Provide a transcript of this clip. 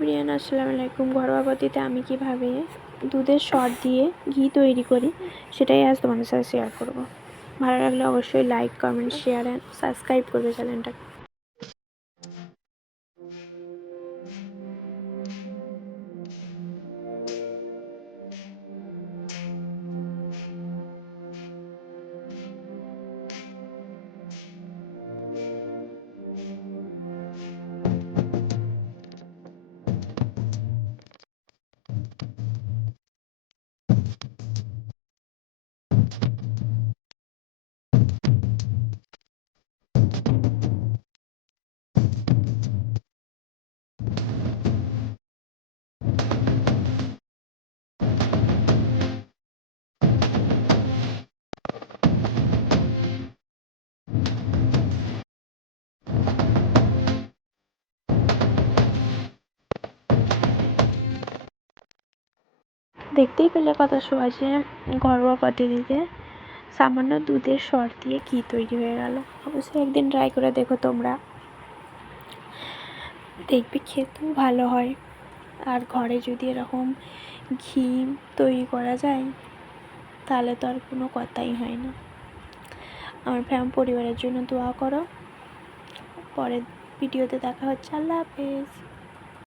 Everyone, আসসালামু আলাইকুম। ঘরোয়া পদ্ধতিতে আমি কিভাবে দুধের সর দিয়ে ঘি তৈরি করি সেটাই আজ তোমাদের সাথে শেয়ার করব। ভালো লাগলে অবশ্যই like, comment, share and subscribe করবে চ্যানেলটাকে। দেখতেই পেলে কত সহজে ঘরোয়া পদ্ধতিতে সামান্য দুধের সর দিয়ে ঘি তৈরি হয়ে গেল। অবশ্যই একদিন ট্রাই করে দেখো তোমরা, দেখবে খেতেও ভালো হয়। আর ঘরে যদি এরকম ঘি তৈরি করা যায় তাহলে তো আর কোনো কথাই হয় না। আমার পরিবারের জন্য দোয়া করো। পরের ভিডিওতে দেখা হচ্ছে। আল্লাহ হাফেজ।